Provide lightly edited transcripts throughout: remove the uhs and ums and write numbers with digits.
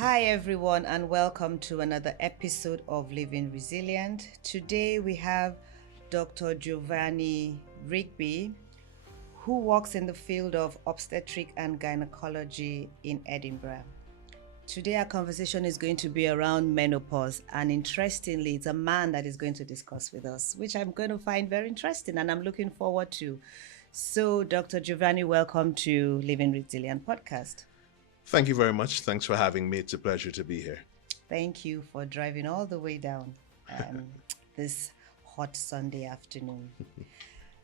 Hi, everyone, and welcome to another episode of Living Resilient. Today we have Dr. Giovanni Rigby, who works in the field of obstetric and gynecology in Edinburgh. Today, our conversation is going to be around menopause, and interestingly, it's a man that is going to discuss with us, which I'm going to find very interesting and I'm looking forward to. So, Dr. Giovanni, welcome to Living Resilient podcast. Thank you very much. Thanks for having me. It's a pleasure to be here. Thank you for driving all the way down this hot Sunday afternoon.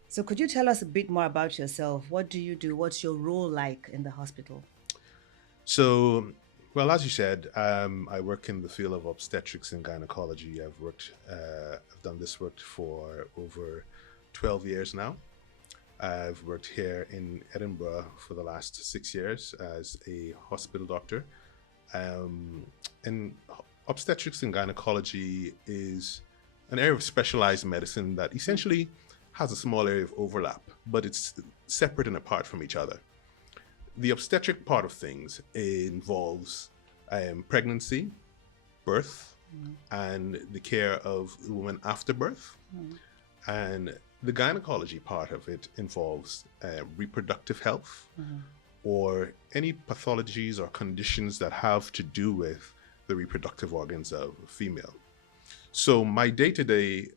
So, could you tell us a bit more about yourself? What do you do? What's your role like in the hospital? Well, as you said, I work in the field of obstetrics and gynecology. I've done this work for over 12 years now. I've worked here in Edinburgh for the last 6 years as a hospital doctor. And obstetrics and gynecology is an area of specialized medicine that essentially has a small area of overlap, but it's separate and apart from each other. The obstetric part of things involves pregnancy, birth, and the care of the woman after birth. And the gynecology part of it involves reproductive health or any pathologies or conditions that have to do with the reproductive organs of a female. So my day-to-day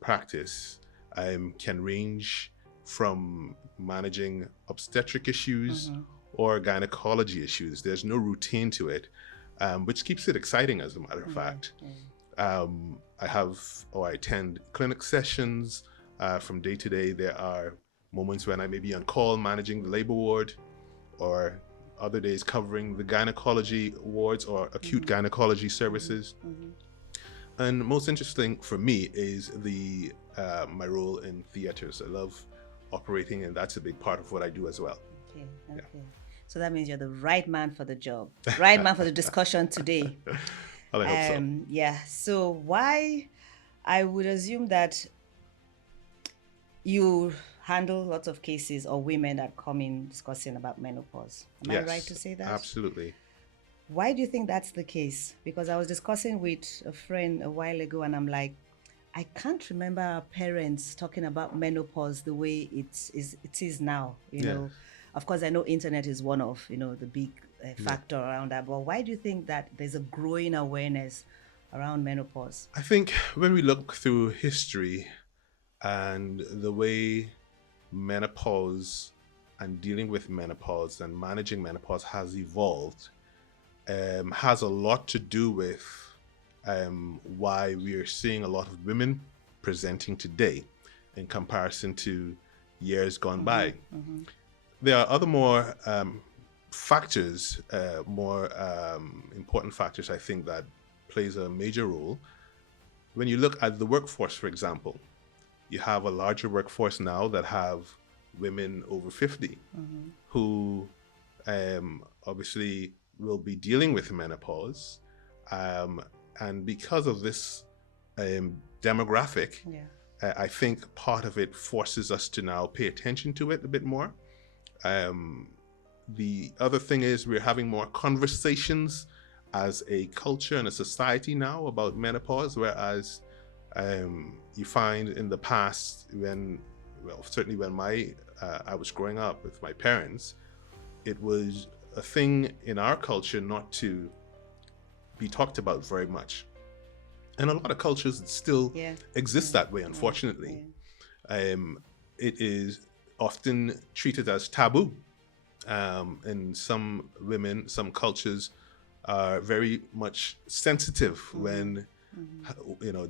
practice can range from managing obstetric issues or gynecology issues. There's no routine to it, which keeps it exciting, as a matter of fact. I attend clinic sessions from day to day. There are moments when I may be on call managing the labor ward, or other days covering the gynecology wards or acute gynecology services. And most interesting for me is my role in theaters. I love operating, and that's a big part of what I do as well. Okay. Yeah. So that means you're the right man for the job, right man for the discussion today. Well, I hope so. Yeah. So why? I would assume that you handle lots of cases or women that come in discussing about menopause. Am I right to say that? Absolutely. Why do you think that's the case? Because I was discussing with a friend a while ago and I'm like, I can't remember our parents talking about menopause the way it is now, you know. Of course, I know internet is one of, the big factor around that. But why do you think that there's a growing awareness around menopause? I think when we look through history and the way menopause and dealing with menopause and managing menopause has evolved, has a lot to do with why we are seeing a lot of women presenting today in comparison to years gone by. There are other more factors, more important factors, I think, that plays a major role. When you look at the workforce, for example, you have a larger workforce now that have women over 50 who obviously will be dealing with menopause. And because of this demographic, I think part of it forces us to now pay attention to it a bit more. The other thing is we're having more conversations as a culture and a society now about menopause, whereas you find in the past certainly when I was growing up with my parents, it was a thing in our culture not to be talked about very much. And a lot of cultures still exist that way, unfortunately. It is often treated as taboo. And some women, some cultures are very much sensitive when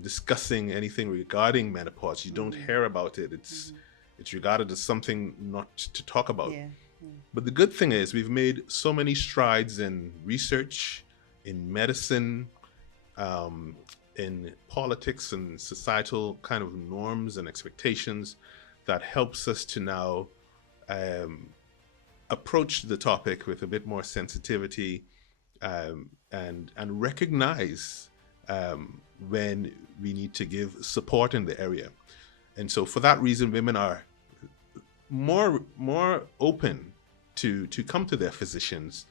discussing anything regarding menopause. You don't hear about it. It's regarded as something not to talk about. But the good thing is we've made so many strides in research, in medicine, in politics and societal kind of norms and expectations that helps us to now approach the topic with a bit more sensitivity and recognize when we need to give support in the area. And so for that reason, women are more open to come to their physicians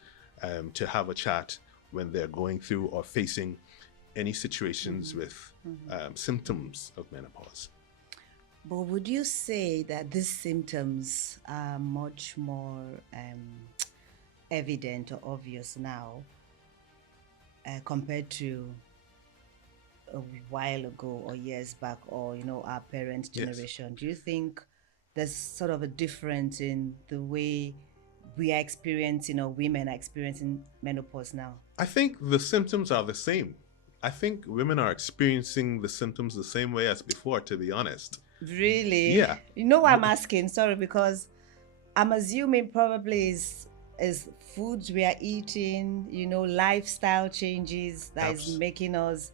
to have a chat when they're going through or facing any situations with symptoms of menopause. But would you say that these symptoms are much more evident or obvious now compared to a while ago or years back, or our parents' Yes. generation? Do you think there's sort of a difference in the way we are experiencing, or women are experiencing menopause now? I think the symptoms are the same. I think women are experiencing the symptoms the same way as before, to be honest. Really? Yeah. You know why I'm asking? Sorry, because I'm assuming probably is foods we are eating, lifestyle changes that is Abs- making us,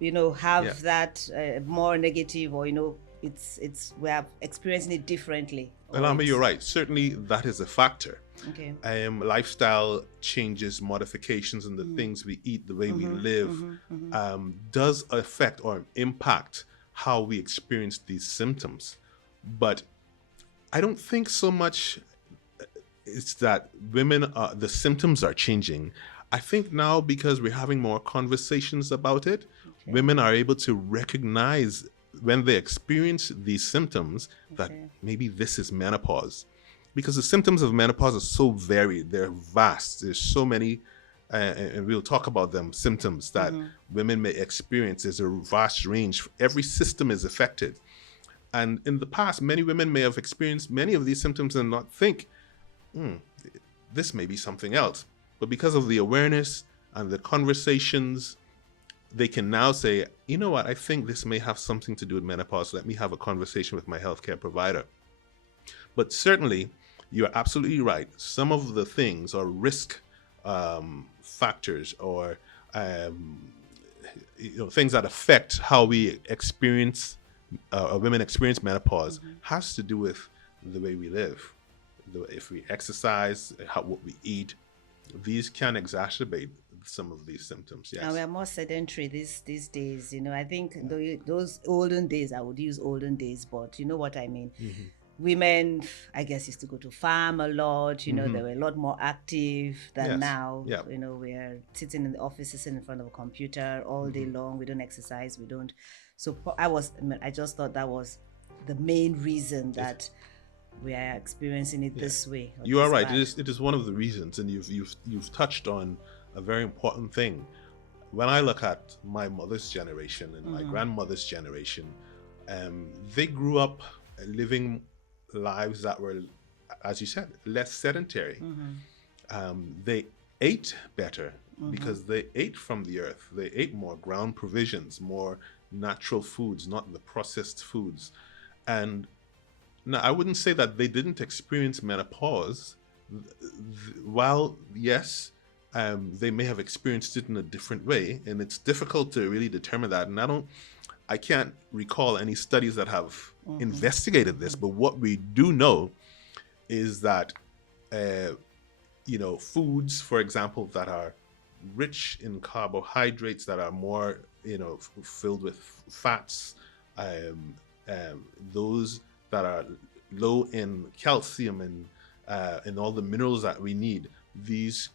yeah. have that more negative, or we are experiencing it differently, Well, or I mean, you're it's right. Certainly, that is a factor. okay. Lifestyle changes, modifications, and the things we eat, the way we live, does affect or impact how we experience these symptoms. But I don't think so much it's that the symptoms are changing. I think now, because we're having more conversations about it, Okay. women are able to recognize when they experience these symptoms that Okay. maybe this is menopause. Because the symptoms of menopause are so varied, they're vast. There's so many, and we'll talk about them, symptoms that women may experience. There's a vast range. Every system is affected. And in the past, many women may have experienced many of these symptoms and not think, this may be something else. But because of the awareness and the conversations, they can now say, you know what, I think this may have something to do with menopause. Let me have a conversation with my healthcare provider. But certainly, you're absolutely right. Some of the things are risk factors, or things that affect how we experience, women experience menopause, has to do with the way we live. If we exercise, what we eat, these can exacerbate some of these symptoms. And we Yes. are more sedentary these days. I think those olden days, I would use olden days, but you know what I mean. Women, I guess, used to go to farm a lot. They were a lot more active than Yes. now. Yeah. We're sitting in the office, sitting in front of a computer all day long. We don't exercise. We don't. So I just thought that was the main reason that we are experiencing it this way, or You are this right. bad. It is one of the reasons, and you've touched on a very important thing. When I look at my mother's generation and my grandmother's generation, they grew up living lives that were, as you said, less sedentary. They ate better because they ate from the earth. They ate more ground provisions, more natural foods, not the processed foods. And now, I wouldn't say that they didn't experience menopause. While, yes, they may have experienced it in a different way, and it's difficult to really determine that. And I can't recall any studies that have investigated this. But what we do know is that, foods, for example, that are rich in carbohydrates, that are more, filled with fats, those that are low in calcium and all the minerals that we need, these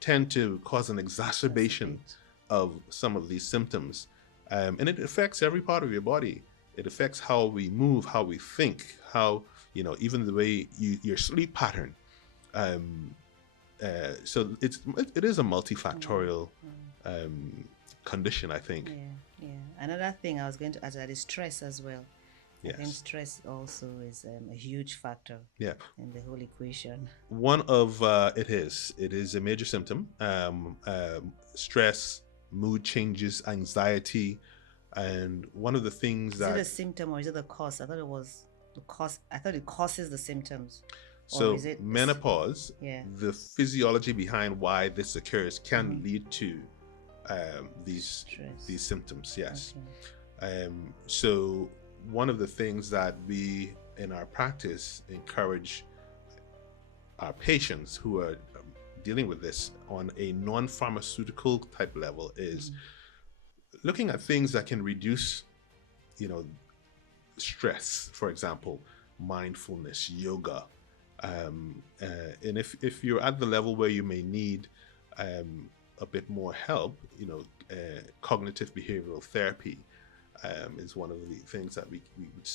tend to cause an exacerbation of some of these symptoms. And it affects every part of your body. It affects how we move, how we think, how, even the way your sleep pattern. So it is a multifactorial condition, I think. Yeah. Another thing I was going to add, that is stress as well. I think Yes. stress also is a huge factor Yeah. in the whole equation. One of it is a major symptom. Stress, mood changes, anxiety, and one of the things Is it that a symptom or is it the cause? I thought it was the cause. I thought it causes the symptoms, or so is it? menopause, Yeah. the physiology behind why this occurs can lead to these Stress. symptoms. Yes. Okay. So one of the things that we in our practice encourage our patients who are dealing with this on a non-pharmaceutical type level is looking at things that can reduce, stress. For example, mindfulness, yoga, and if you're at the level where you may need a bit more help, cognitive behavioral therapy is one of the things that we would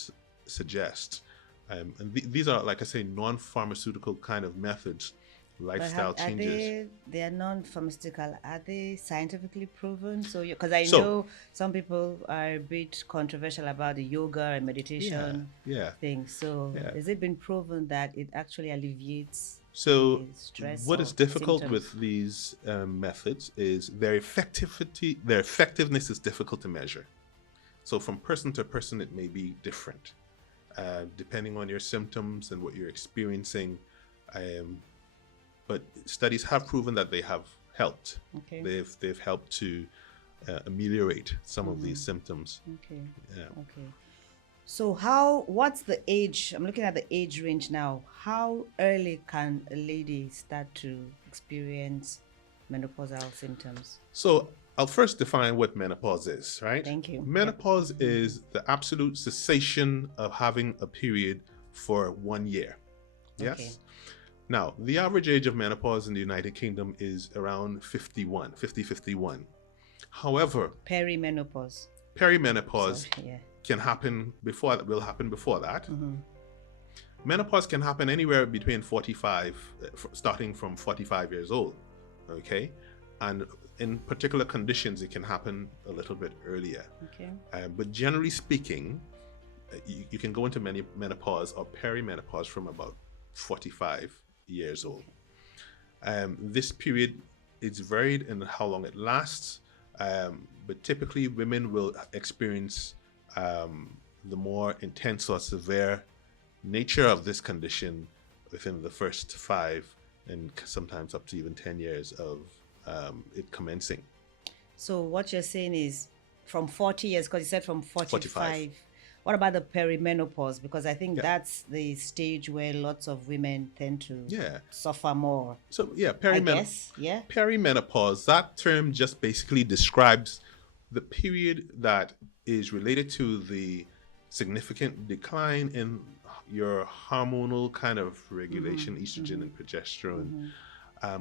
suggest. And these are, like I say, non-pharmaceutical kind of methods, But lifestyle are changes. they are non-pharmaceutical? Are they scientifically proven? So, because I So, know some people are a bit controversial about the yoga and yeah, meditation yeah, thing. So, yeah. has it been proven that it actually alleviates So, the stress what is or difficult with symptoms? these methods is their effectivity. Their effectiveness is difficult to measure. So, from person to person, it may be different, depending on your symptoms and what you're experiencing. Um, but studies have proven that they have helped. Okay. They've helped to ameliorate some of these symptoms. Okay. Yeah. Okay. So what's the age? I'm looking at the age range now. How early can a lady start to experience menopausal symptoms? So I'll first define what menopause is, right? Thank you. Yep. Menopause is the absolute cessation of having a period for 1 year. Okay. Yes? Now, the average age of menopause in the United Kingdom is around 51, 50, 51. However, Perimenopause. Sorry. perimenopause Yeah. can happen before that, will happen before that. Menopause can happen anywhere between 45, starting from 45 years old, okay? And in particular conditions, it can happen a little bit earlier. Okay. But generally speaking, you can go into menopause or perimenopause from about 45 years old. This period is varied in how long it lasts, but typically women will experience the more intense or severe nature of this condition within the first 5 and sometimes up to even 10 years of it commencing. So what you're saying is from 40 years, because you said from 45. 45. What about the perimenopause? Because I think Yeah. that's the stage where lots of women tend to Yeah. suffer more. So yeah, I guess, yeah. perimenopause, that term just basically describes the period that is related to the significant decline in your hormonal kind of regulation, estrogen and progesterone,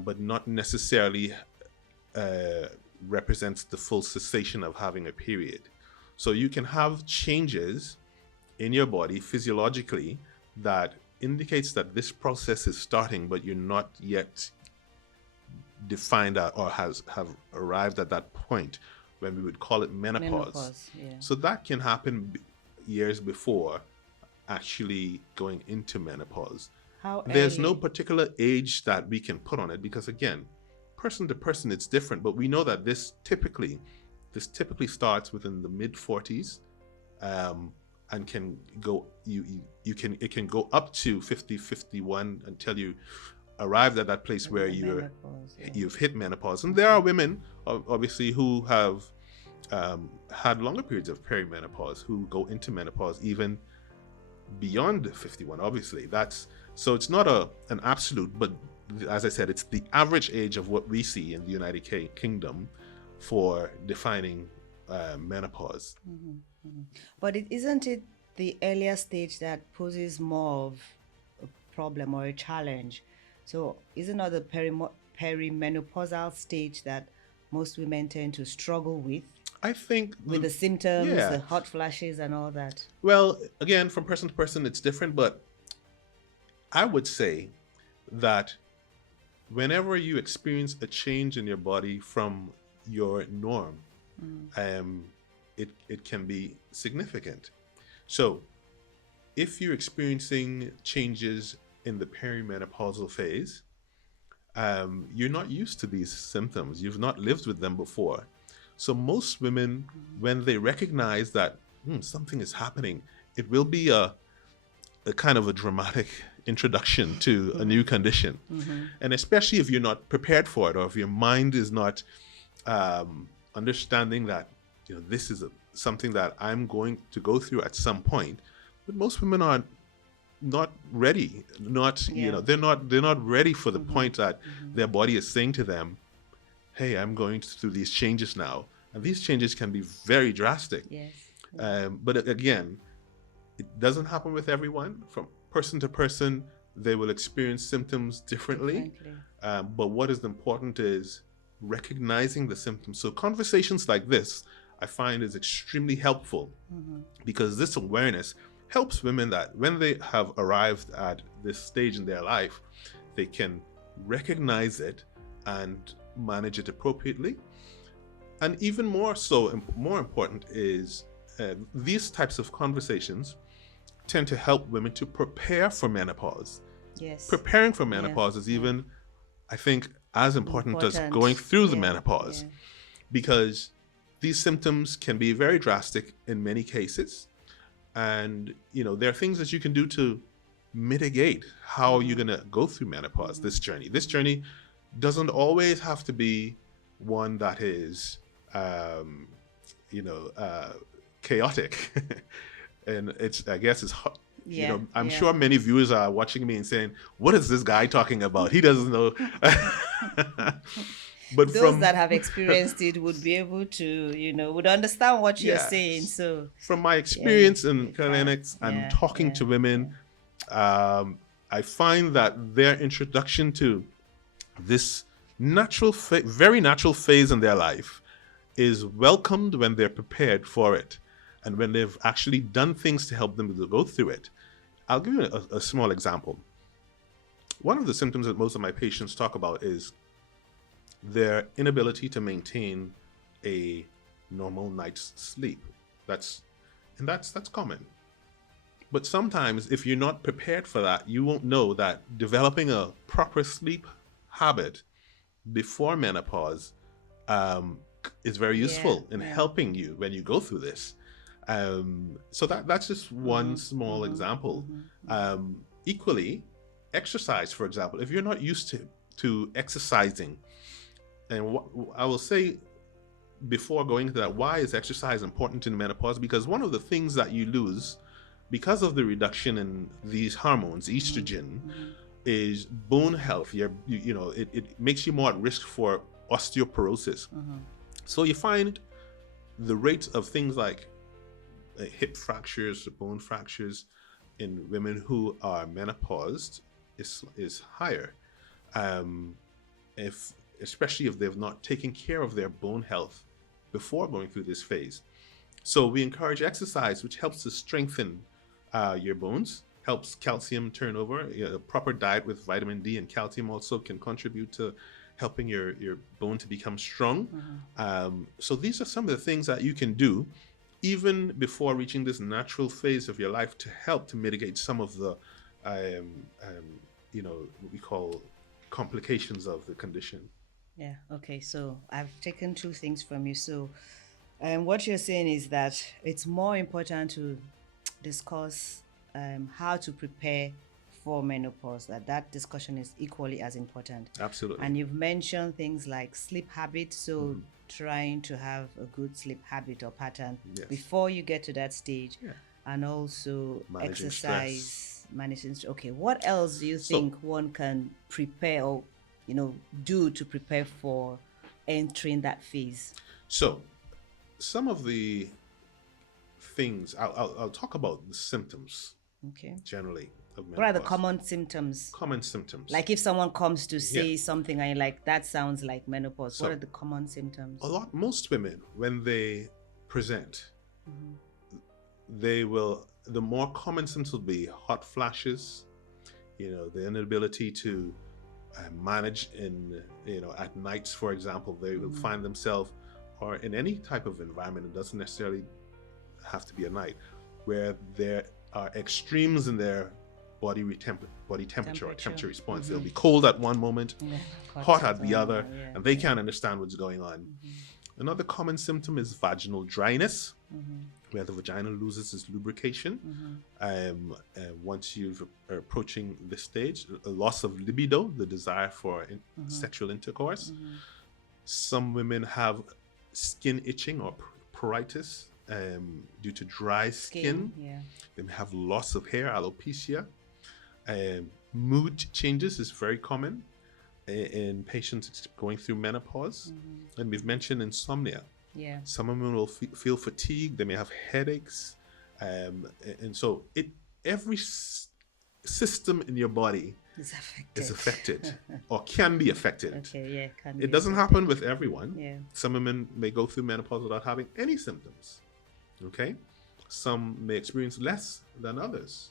but not necessarily represents the full cessation of having a period. So you can have changes in your body physiologically that indicates that this process is starting, but you're not yet defined or have arrived at that point when we would call it menopause. Menopause, yeah. So that can happen years before actually going into menopause. How There's no early? particular age that we can put on it because, again, person to person it's different, but we know that this typically starts within the mid 40s, and can go it can go up to 50, 51 until you arrived at that place where Menopause, yeah. you've hit menopause. And there are women obviously who have had longer periods of perimenopause who go into menopause even beyond 51. Obviously so it's not an absolute, but as I said, it's the average age of what we see in the United Kingdom for defining menopause. But isn't it the earlier stage that poses more of a problem or a challenge? So isn't it the perimenopausal stage that most women tend to struggle with I think the symptoms, yeah. the hot flashes and all that? Well, again, from person to person, it's different, but I would say that whenever you experience a change in your body from your norm, it can be significant. So if you're experiencing changes in the perimenopausal phase, you're not used to these symptoms. You've not lived with them before. So most women, when they recognize that something is happening, it will be a kind of a dramatic introduction to a new condition. And especially if you're not prepared for it, or if your mind is not understanding that this is something that I'm going to go through at some point. But most women are not ready. They're not ready for the point that their body is saying to them, hey, I'm going through these changes now. And these changes can be very drastic. Yes. But again, it doesn't happen with everyone. From person to person, they will experience symptoms differently. But what is important is recognizing the symptoms. So conversations like this, I find, is extremely helpful because this awareness helps women that when they have arrived at this stage in their life, they can recognize it and manage it appropriately. And even more so, more important is these types of conversations tend to help women to prepare for menopause. Yes. Preparing for menopause is even, I think, as important as Important. going through the Yeah, menopause, yeah. because these symptoms can be very drastic in many cases. And, there are things that you can do to mitigate how you're going to go through menopause, this journey. This journey doesn't always have to be one that is, chaotic. And I guess it's, Yeah, I'm yeah. sure many viewers are watching me and saying, what is this guy talking about? He doesn't know. But Those that have experienced it would be able to, would understand what you're saying. yes, So, from my yeah, experience in you can. clinics and Yeah, talking yeah, to women, I find that their introduction to this very natural phase in their life is welcomed when they're prepared for it and when they've actually done things to help them to go through it. I'll give you a small example. One of the symptoms that most of my patients talk about is their inability to maintain a normal night's sleep. That's common. But sometimes if you're not prepared for that, you won't know that developing a proper sleep habit before menopause is very useful in helping you when you go through this. So that's just one small example. Equally, exercise, for example, if you're not used to exercising, and I will say before going into that, why is exercise important in menopause? Because one of the things that you lose because of the reduction in these hormones, estrogen, is bone health. It makes you more at risk for osteoporosis. So you find the rates of things like hip fractures, bone fractures in women who are menopaused is higher. Especially if they've not taken care of their bone health before going through this phase. So we encourage exercise, which helps to strengthen your bones, helps calcium turnover. A proper diet with vitamin D and calcium also can contribute to helping your bone to become strong. So these are some of the things that you can do even before reaching this natural phase of your life to help to mitigate some of the, what we call complications of the condition. Yeah. Okay. So I've taken two things from you. So, what you're saying is that it's more important to discuss how to prepare for menopause. That discussion is equally as important. Absolutely. And you've mentioned things like sleep habits. So trying to have a good sleep habit or pattern before you get to that stage, and also Managing exercise, stress. managing. Okay. What else do you think one can prepare or do to prepare for entering that phase? So, some of the things I'll talk about the symptoms. Okay. Generally of menopause. What are the common symptoms? Common symptoms. Like if someone comes to say something and you're like, that sounds like menopause. So, what are the common symptoms? Most women, when they present, the more common symptoms will be hot flashes, the inability to manage at nights, for example. They will find themselves, or in any type of environment, it doesn't necessarily have to be a night, where there are extremes in their body temperature or temperature response. They'll be cold at one moment, hot at the other, and they can't understand what's going on. Another common symptom is vaginal dryness, where the vagina loses its lubrication. Once you're approaching this stage, a loss of libido, the desire for sexual intercourse. Some women have skin itching or pruritus due to dry skin. They may have loss of hair, alopecia. Mood changes is very common in patients going through menopause. And we've mentioned insomnia. Some women will feel fatigued. They may have headaches. And so every system in your body Is is affected. affected or can be affected. Okay, yeah, can It be doesn't affected. happen with everyone. Yeah. Some women may go through menopause without having any symptoms. Okay? Some may experience less than others.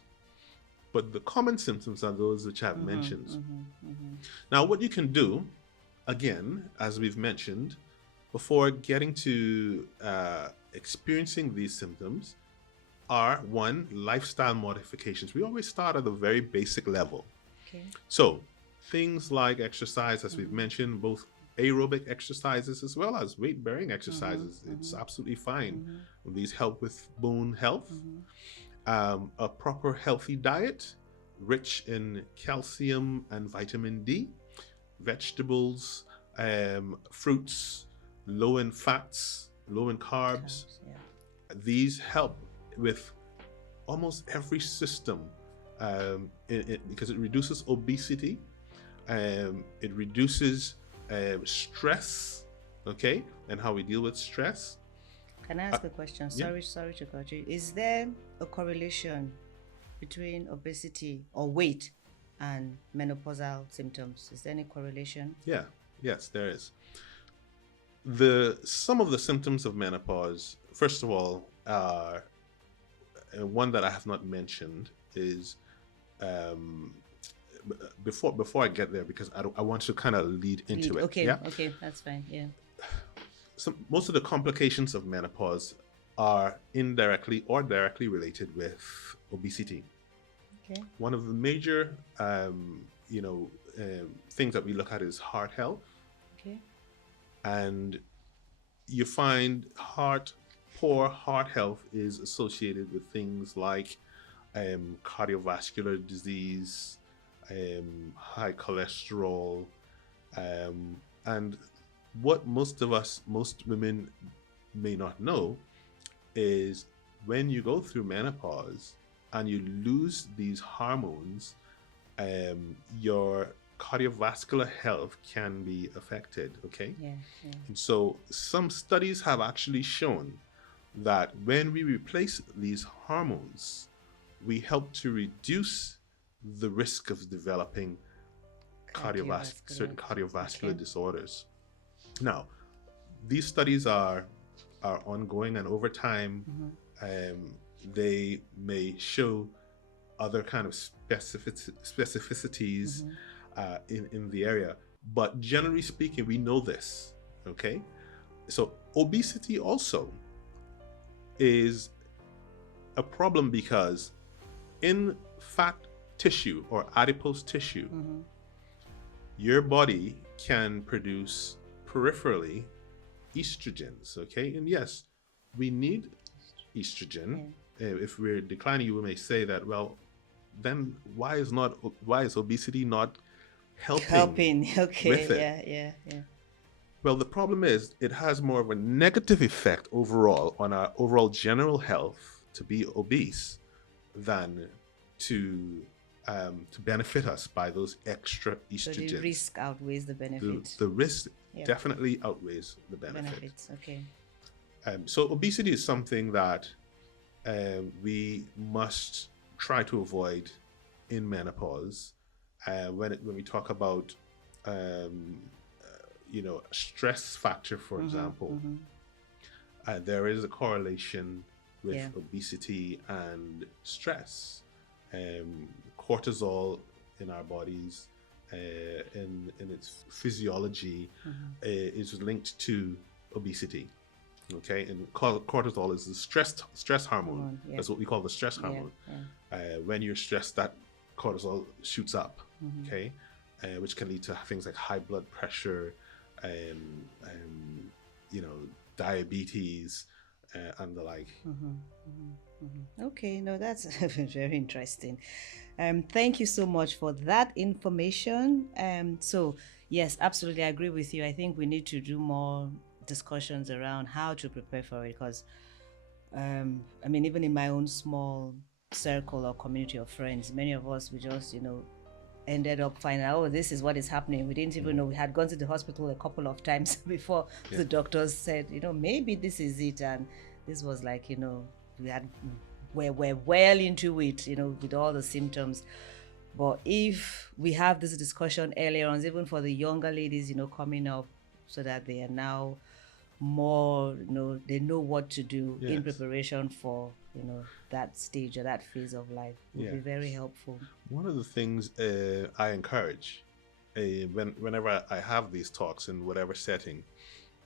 But the common symptoms are those which I've mentioned. Now, what you can do, again, as we've mentioned, before getting to experiencing these symptoms, are one, lifestyle modifications. We always start at a very basic level. Okay. So, things like exercise, as we've mentioned, both aerobic exercises as well as weight bearing exercises, it's absolutely fine. These help with bone health. A proper healthy diet, rich in calcium and vitamin D, vegetables, fruits, low in fats, low in carbs. Yeah. These help with almost every system because it reduces obesity, it reduces stress, okay, and how we deal with stress. Can I ask a question? Yeah. Sorry to cut you. Is there a correlation between obesity or weight and menopausal symptoms? Is there any correlation? Yeah, yes, there is. Some of the symptoms of menopause, first of all, are one that I have not mentioned is before I get there, because I want to kind of lead into it. Okay, Yeah. okay, that's fine. Yeah. Most of the complications of menopause are indirectly or directly related with obesity. Okay. One of the major, things that we look at is heart health. Okay. And you find poor heart health is associated with things like cardiovascular disease, high cholesterol, and what most women may not know is when you go through menopause and you lose these hormones, your cardiovascular health can be affected, okay? Yeah, yeah. And so some studies have actually shown that when we replace these hormones, we help to reduce the risk of developing certain cardiovascular disorders. Now, these studies are ongoing, and over time, they may show other kind of specificities in the area. But generally speaking, we know this, okay? So obesity also is a problem because in fat tissue or adipose tissue, your body can produce peripherally estrogens, okay? And yes, we need estrogen. If we're declining, you may say that, well, then why is obesity not helping Okay, with it? yeah. Well, the problem is it has more of a negative effect overall on our overall general health to be obese than to benefit us by those extra estrogens. So the risk outweighs the benefit. The risk definitely outweighs the benefits. Okay. So obesity is something that we must try to avoid in menopause. When we talk about stress factor, for example, there is a correlation with obesity and stress. Cortisol in our bodies, in its physiology, is linked to obesity. Okay, and cortisol is the stress hormone. That's what we call the stress hormone. When you're stressed, that cortisol shoots up. Okay, which can lead to things like high blood pressure, diabetes, and the like. Okay, no, that's very interesting. Thank you so much for that information. So yes, absolutely, I agree with you. I think we need to do more discussions around how to prepare for it, because even in my own small circle or community of friends, many of us, we just ended up finding out, oh, this is what is happening. We didn't even know. We had gone to the hospital a couple of times before the doctors said, maybe this is it. And this was like, we're well into it, with all the symptoms. But if we have this discussion earlier on, even for the younger ladies, coming up, so that they are now more, they know what to do in Yes. preparation for, that stage or that phase of life, would Yeah. be very helpful. One of the things I encourage whenever I have these talks in whatever setting,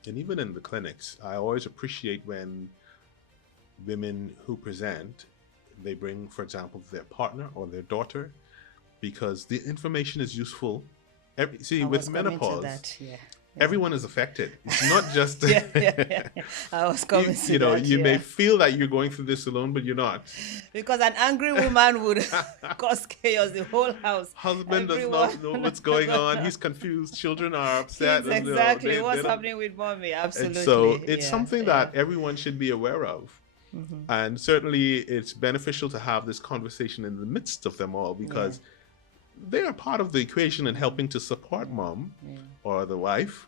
and even in the clinics, I always appreciate when women who present, they bring, for example, their partner or their daughter, because the information is useful. See, I with was coming to menopause, that. Yeah. Yeah. everyone is affected. It's not just Yeah, yeah, yeah, yeah. I was coming to that. you may Yeah. feel that you're going through this alone, but you're not. Because an angry woman would cause chaos the whole house. Husband does Everyone not know what's going on. He's confused. Children are upset, kids, and exactly they what's don't. happening with mommy. And so Absolutely. it's Yeah. something Yeah. that everyone should be aware of. And certainly it's beneficial to have this conversation in the midst of them all, Yeah. because they are part of the equation in helping to support mom Yeah. or the wife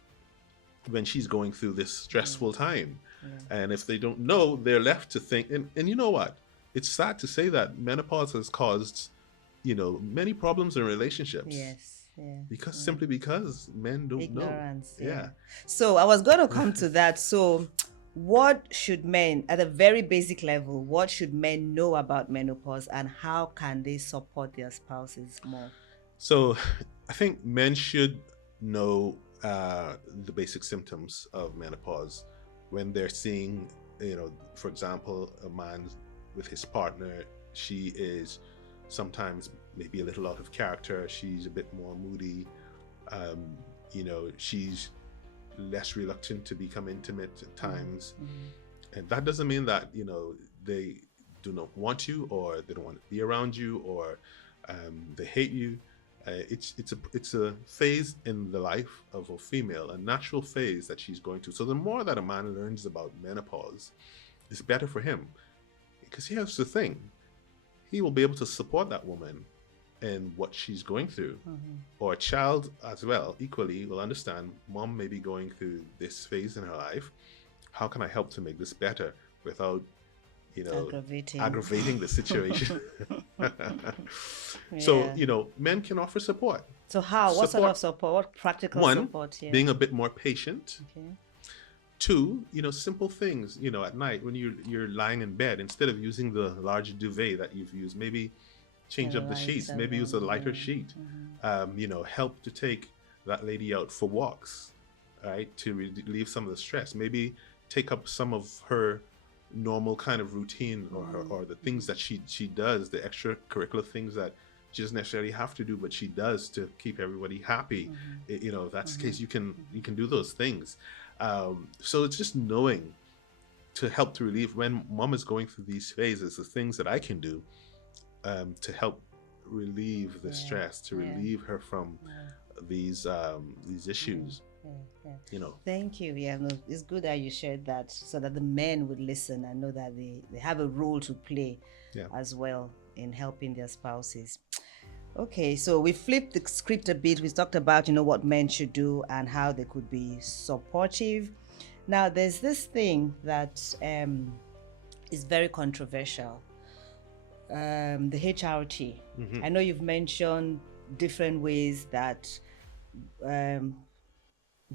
when she's going through this stressful time. Yeah. And if they don't know, they're left to think. And you know what? It's sad to say that menopause has caused, many problems in relationships. Yes. Yeah. Because simply because men don't know. Ignorance. Yeah. So I was going to come to that. So, what should men, at a very basic level, what should men know about menopause, and how can they support their spouses more? So I think men should know the basic symptoms of menopause when they're seeing, for example, a man with his partner. She is sometimes maybe a little out of character. She's a bit more moody. She's less reluctant to become intimate at times. And that doesn't mean that, they do not want you, or they don't want to be around you, or they hate you. It's a phase in the life of a female, a natural phase that she's going through. So the more that a man learns about menopause, it's better for him, because here's the thing: he will be able to support that woman in what she's going through, or a child as well. Equally, will understand mom may be going through this phase in her life. How can I help to make this better without aggravating the situation? So, men can offer support. So how? What sort of support? What practical One, support? Yeah. being a bit more patient. Okay. Two, simple things, at night when you're lying in bed, instead of using the large duvet that you've used, maybe change up the sheets, maybe use a lighter sheet. Help to take that lady out for walks, right, to relieve some of the stress. Maybe take up some of her normal kind of routine, or the things that she does, the extracurricular things that she doesn't necessarily have to do, but she does to keep everybody happy. If that's the case, you can do those things. So it's just knowing to help to relieve when mom is going through these phases, the things that I can do to help relieve the stress, to relieve her from these issues. Thank you. Yeah, no, it's good that you shared that, so that the men would listen and know that they have a role to play as well in helping their spouses. Okay, so we flipped the script a bit. We talked about, what men should do and how they could be supportive. Now, there's this thing that is very controversial. The HRT. I know you've mentioned different ways that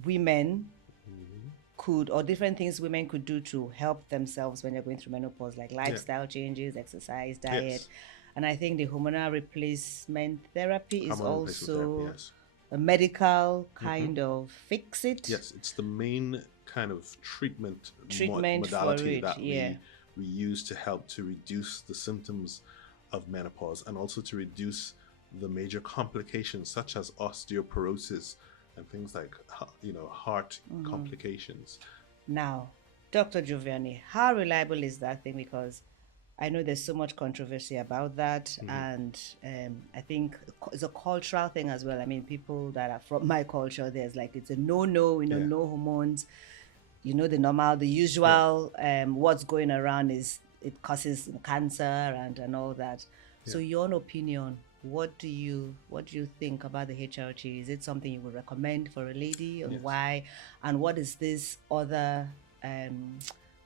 women could, or different things women could do to help themselves when they're going through menopause, like lifestyle changes, exercise, diet. Yes. And I think the hormonal replacement therapy is Hormone replacement also therapy, yes. a medical kind of fix it. Yes, it's the main kind of treatment for modality it, that yeah. we use to help to reduce the symptoms of menopause, and also to reduce the major complications such as osteoporosis and things like heart complications. Now, Dr. Giovanni, how reliable is that thing? Because I know there's so much controversy about that, and I think it's a cultural thing as well. I mean, people that are from my culture, there's like, it's a no, no hormones. The usual, what's going around is it causes cancer and all that. So, your own opinion, what do you think about the HRT? Is it something you would recommend for a lady, and why? And what is this other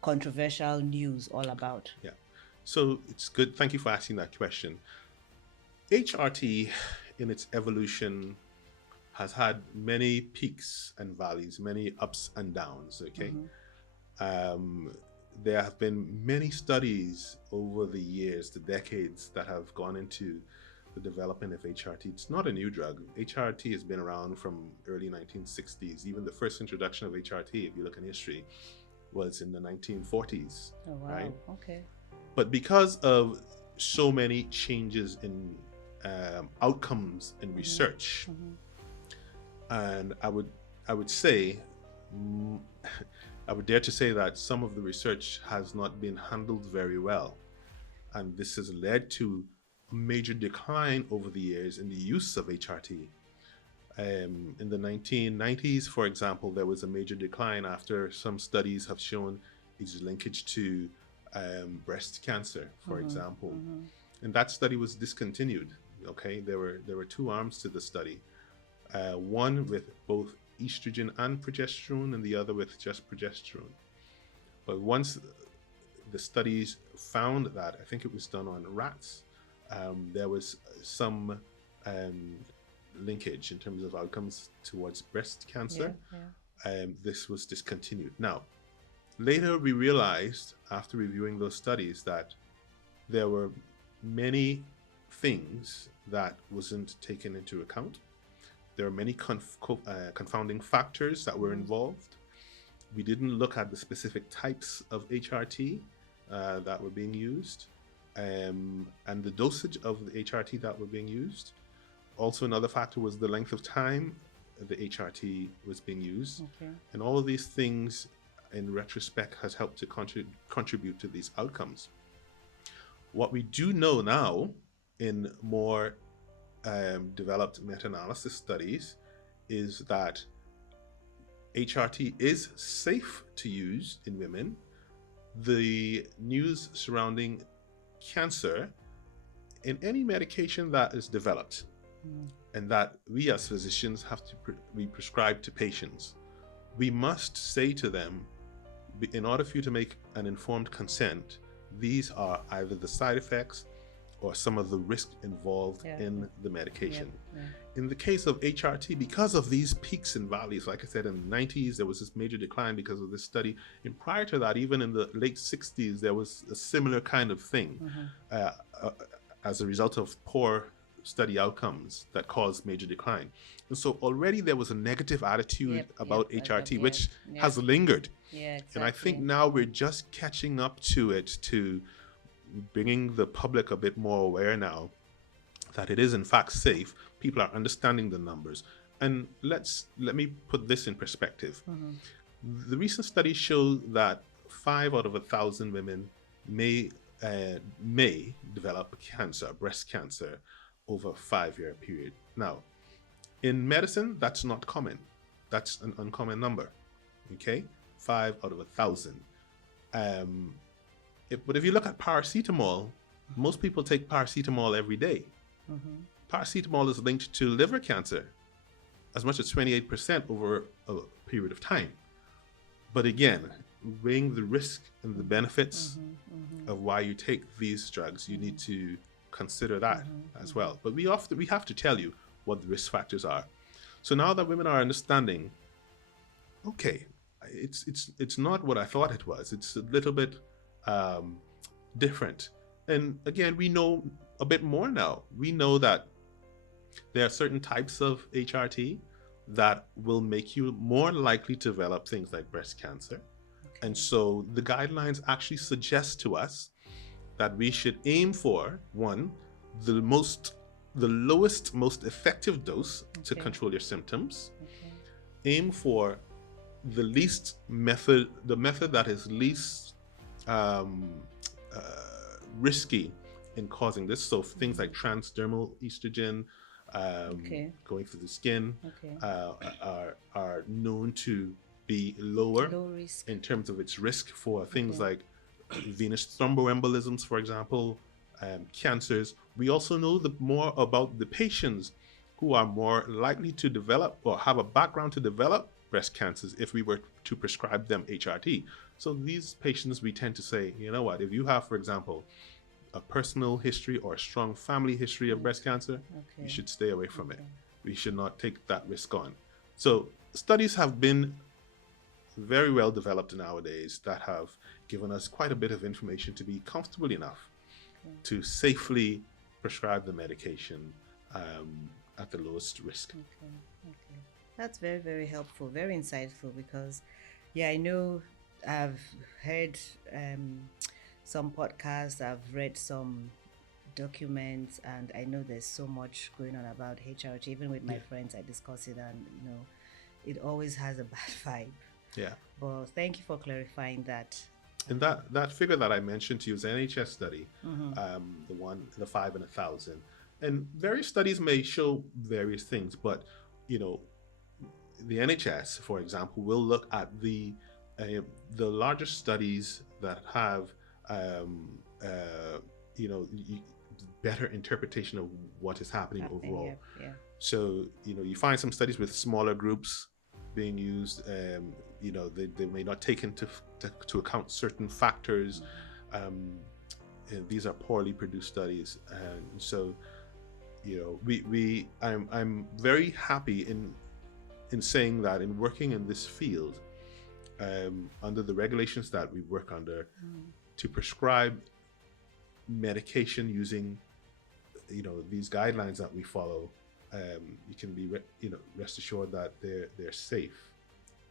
controversial news all about? Yeah. So it's good. Thank you for asking that question. HRT in its evolution has had many peaks and valleys, many ups and downs. Okay. Mm-hmm. Um, there have been many studies over the years, the decades, that have gone into the development of HRT. It's not a new drug. HRT has been around from early 1960s. Even the first introduction of HRT, if you look in history, was in the 1940s, Oh, right? wow. Okay. But because of so many changes in outcomes in Mm-hmm. research, Mm-hmm. and I would say, mm, I would dare to say that some of the research has not been handled very well, and this has led to a major decline over the years in the use of HRT. In the 1990s, for example, there was a major decline after some studies have shown its linkage to breast cancer, for Mm-hmm. example, Mm-hmm. and that study was discontinued. Okay, there were two arms to the study, one with both estrogen and progesterone, and the other with just progesterone. But once the studies found that, I think it was done on rats, there was some um, linkage in terms of outcomes towards breast Yeah. cancer. Yeah. This was discontinued. Now, later we realized, after reviewing those studies, that there were many things that wasn't taken into account. There are many confounding factors that were Mm-hmm. involved. We didn't look at the specific types of HRT that were being used, and the dosage of the HRT that were being used. Also, another factor was the length of time the HRT was being used. Okay. And all of these things, in retrospect, has helped to contribute to these outcomes. What we do know now, in more developed meta-analysis studies, is that HRT is safe to use in women. The news surrounding cancer in any medication that is developed Mm. and that we as physicians have to be prescribed to patients, we must say to them, in order for you to make an informed consent, these are either the side effects or some of the risk involved Yeah. in the medication. Yeah. Yeah. In the case of HRT, because of these peaks and valleys, like I said, in the 90s, there was this major decline because of this study. And prior to that, even in the late 60s, there was a similar kind of thing Mm-hmm. uh, uh, as a result of poor study outcomes that caused major decline. And so already there was a negative attitude Yep. about Yep. HRT, Yep. which Yep. has lingered. Yeah. And I think Exactly. now we're just catching up to it, to bringing the public a bit more aware now that it is in fact safe. People are understanding the numbers. And let me put this in perspective. Mm-hmm. The recent studies show that 5 out of 1,000 women may develop cancer, breast cancer, over a 5-year period. Now, in medicine, that's not common. That's an uncommon number. Okay, 5 out of 1,000. But if you look at paracetamol, most people take paracetamol every day. Mm-hmm. Paracetamol is linked to liver cancer as much as 28% over a period of time. But again, weighing the risk and the benefits Mm-hmm. of why you take these drugs, you need to consider that Mm-hmm. as well. But we have to tell you what the risk factors are. So now that women are understanding, okay, it's not what I thought it was. It's a little bit different. And again, we know a bit more now. We know that there are certain types of HRT that will make you more likely to develop things like breast cancer. Okay. And so the guidelines actually suggest to us that we should aim for, one, the lowest, most effective dose to Okay. control your symptoms. Okay. Aim for the method that is least um, risky in causing this. So things like transdermal estrogen, Okay. going through the skin, Okay. are known to be lower Low risk. in terms of its risk for things Okay. like venous thromboembolisms, for example, cancers. We also know more about the patients who are more likely to develop or have a background to develop breast cancers if we were to prescribe them HRT. So these patients, we tend to say, you know what, if you have, for example, a personal history or a strong family history of breast cancer, you Okay. should stay away from it. Okay. We should not take that risk on. So studies have been very well developed nowadays that have given us quite a bit of information to be comfortable enough to safely prescribe the medication at the lowest risk. Okay. Okay. That's very, very helpful, very insightful because, yeah, I know I've heard some podcasts, I've read some documents, and I know there's so much going on about HRT. Even with my friends, I discuss it, and it always has a bad vibe. Yeah. But thank you for clarifying that. And that figure that I mentioned to you is an NHS study, the 5 and 1,000. And various studies may show various things, but the NHS, for example, will look at the largest studies that have better interpretation of what is happening overall. Yeah. So you find some studies with smaller groups being used. They may not take into to account certain factors. These are poorly produced studies, and so I'm very happy in saying that in working in this field, under the regulations that we work under, to prescribe medication using these guidelines that we follow, you can be rest assured that they're safe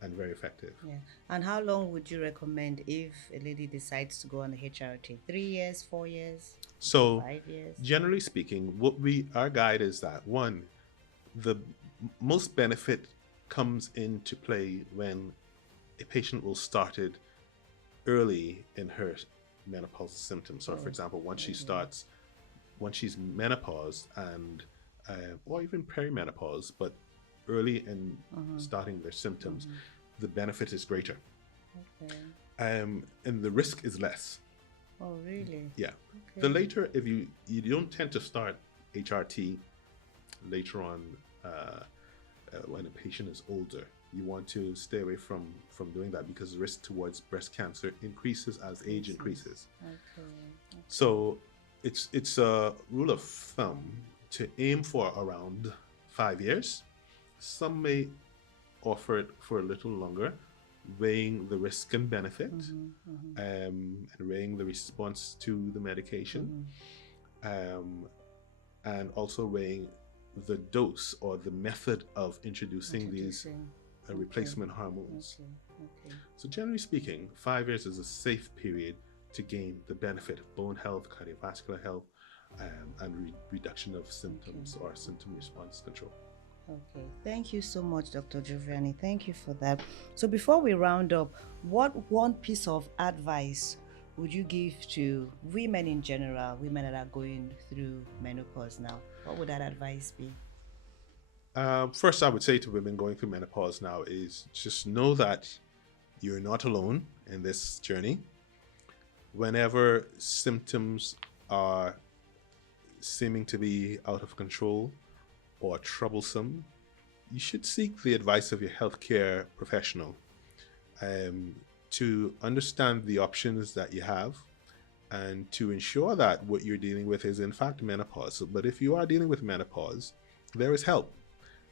and very effective. Yeah. And how long would you recommend if a lady decides to go on the HRT? 3 years, 4 years, So 5 years? generally speaking, our guide is that one, the most benefit comes into play when a patient will start it early in her menopausal symptoms. So for example, once she's menopaused and or even perimenopause, but early in starting their symptoms, the benefit is greater. Okay. And the risk is less. Oh, really? Yeah. Okay. The later, if you don't tend to start HRT later on when a patient is older, you want to stay away from doing that because the risk towards breast cancer increases as age increases. Okay. So it's a rule of thumb to aim for around 5 years. Some may offer it for a little longer, weighing the risk and benefit, and weighing the response to the medication, and also weighing the dose or the method of introducing these replacement hormones. Okay. So generally speaking, 5 years is a safe period to gain the benefit of bone health, cardiovascular health, and reduction of symptoms or symptom response control. Okay, thank you so much, Dr. Giovanni. Thank you for that. So before we round up, what one piece of advice would you give to women in general, women that are going through menopause now? What would that advice be? First, I would say to women going through menopause now is just know that you're not alone in this journey. Whenever symptoms are seeming to be out of control or troublesome, you should seek the advice of your healthcare professional to understand the options that you have and to ensure that what you're dealing with is in fact menopause. But if you are dealing with menopause, there is help.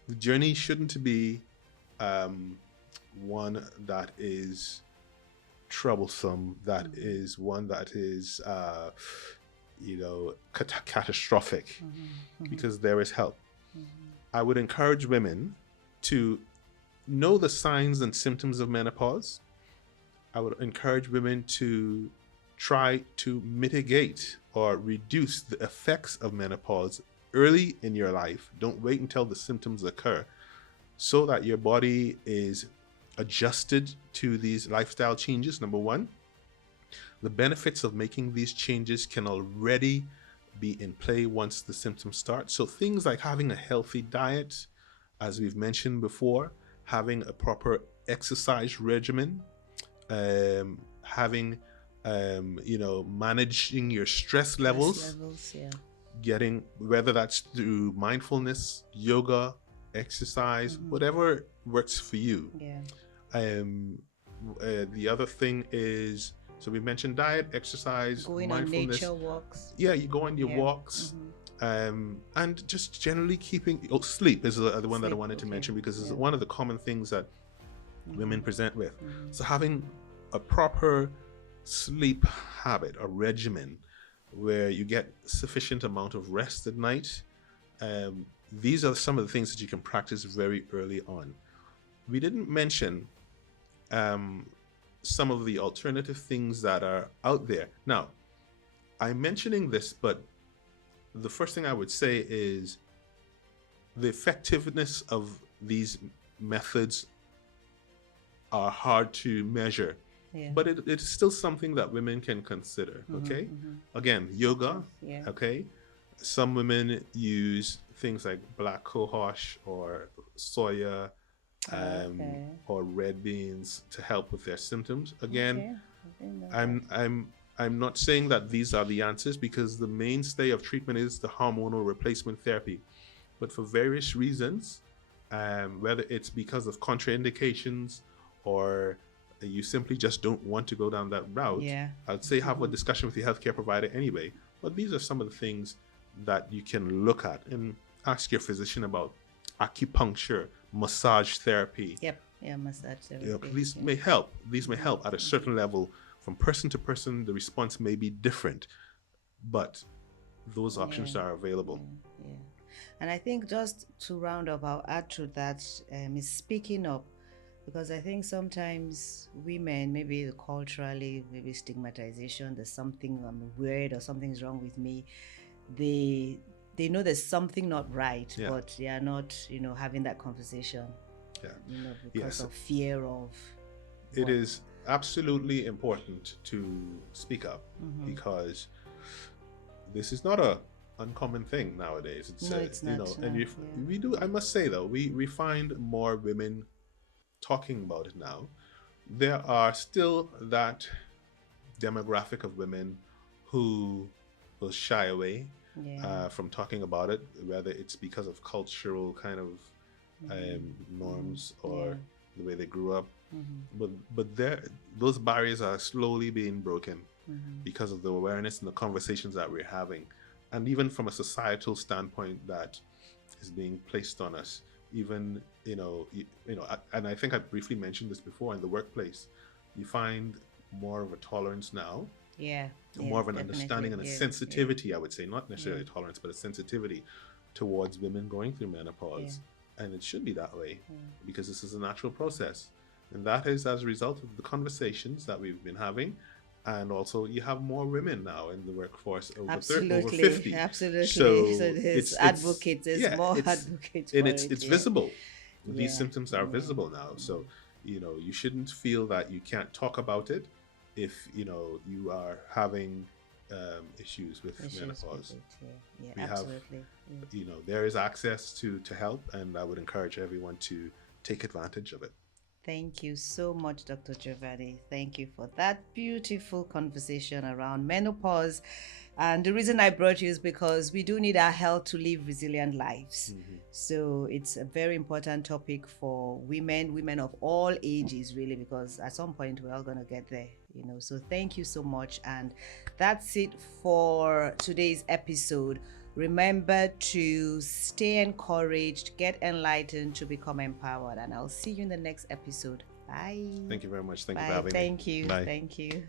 The journey shouldn't be one that is troublesome, that is one that is catastrophic, because there is help. I would encourage women to know the signs and symptoms of menopause. I would encourage women to try to mitigate or reduce the effects of menopause early in your life. Don't wait until the symptoms occur, so that your body is adjusted to these lifestyle changes. Number one, the benefits of making these changes can already be in play once the symptoms start. So things like having a healthy diet, as we've mentioned before, having a proper exercise regimen, having managing your stress levels, getting, whether that's through mindfulness, yoga, exercise, whatever works for you. The other thing is So we mentioned diet, exercise, Going on mindfulness. nature walks. Yeah, you go on your Yeah. walks, and just generally keeping sleep is the one that I Sleep, wanted to okay. mention, because it's Yeah. one of the common things that women present with. Mm-hmm. So having a proper sleep habit or regimen where you get sufficient amount of rest at night, these are some of the things that you can practice very early on. We didn't mention some of the alternative things that are out there. Now, I'm mentioning this, but the first thing I would say is the effectiveness of these methods are hard to measure, Yeah. but it's still something that women can consider. Okay, again, yoga. Yeah. Okay, some women use things like black cohosh or soya, Okay. or red beans to help with their symptoms. Again, Okay. I didn't know I'm that. I'm not saying that these are the answers, because the mainstay of treatment is the hormonal replacement therapy, but for various reasons, whether it's because of contraindications or you simply just don't want to go down that route, Yeah. I'd say have a discussion with your healthcare provider anyway. But these are some of the things that you can look at and ask your physician about. Acupuncture, massage therapy. Yep. Yeah. Massage therapy. You know, these may help. These may help at a certain level. From person to person, the response may be different, but those options Yeah. are available. Yeah. And I think just to round up, I'll add to that is speaking up, because I think sometimes women, maybe culturally, maybe stigmatization, there's something I'm weird or something's wrong with me. They know there's something not right, Yeah. but they are not, having that conversation. Yeah. Because Yes. of fear of. It is absolutely important to speak up, because this is not a uncommon thing nowadays. No, it's not, and no, we do. I must say though, we find more women talking about it now. There are still that demographic of women who will shy away Yeah. from talking about it, whether it's because of cultural kind of norms or the way they grew up. But those barriers are slowly being broken because of the awareness and the conversations that we're having, and even from a societal standpoint that is being placed on us. Even and I think I briefly mentioned this before, in the workplace, you find more of a tolerance now. Yeah. More of an definitely. understanding and a Yeah. sensitivity, I would say, not necessarily tolerance, but a sensitivity towards women going through menopause. And it should be that way, because this is a natural process. And that is as a result of the conversations that we've been having. And also, you have more women now in the workforce over 50. Absolutely. So there's advocates, there's more advocates. And it's visible. These Yeah. symptoms are visible now. So, you shouldn't feel that you can't talk about it if, you are having issues with menopause. Yeah, We absolutely. have, there is access to help, and I would encourage everyone to take advantage of it. Thank you so much, Dr. Giovanni. Thank you for that beautiful conversation around menopause. And the reason I brought you is because we do need our health to live resilient lives. So it's a very important topic for women of all ages, really, because at some point we're all going to get there, So thank you so much. And that's it for today's episode. Remember to stay encouraged, get enlightened to become empowered. And I'll see you in the next episode. Bye. Thank you very much. Thank you Bye. for having me. Thank you. Bye. Thank you.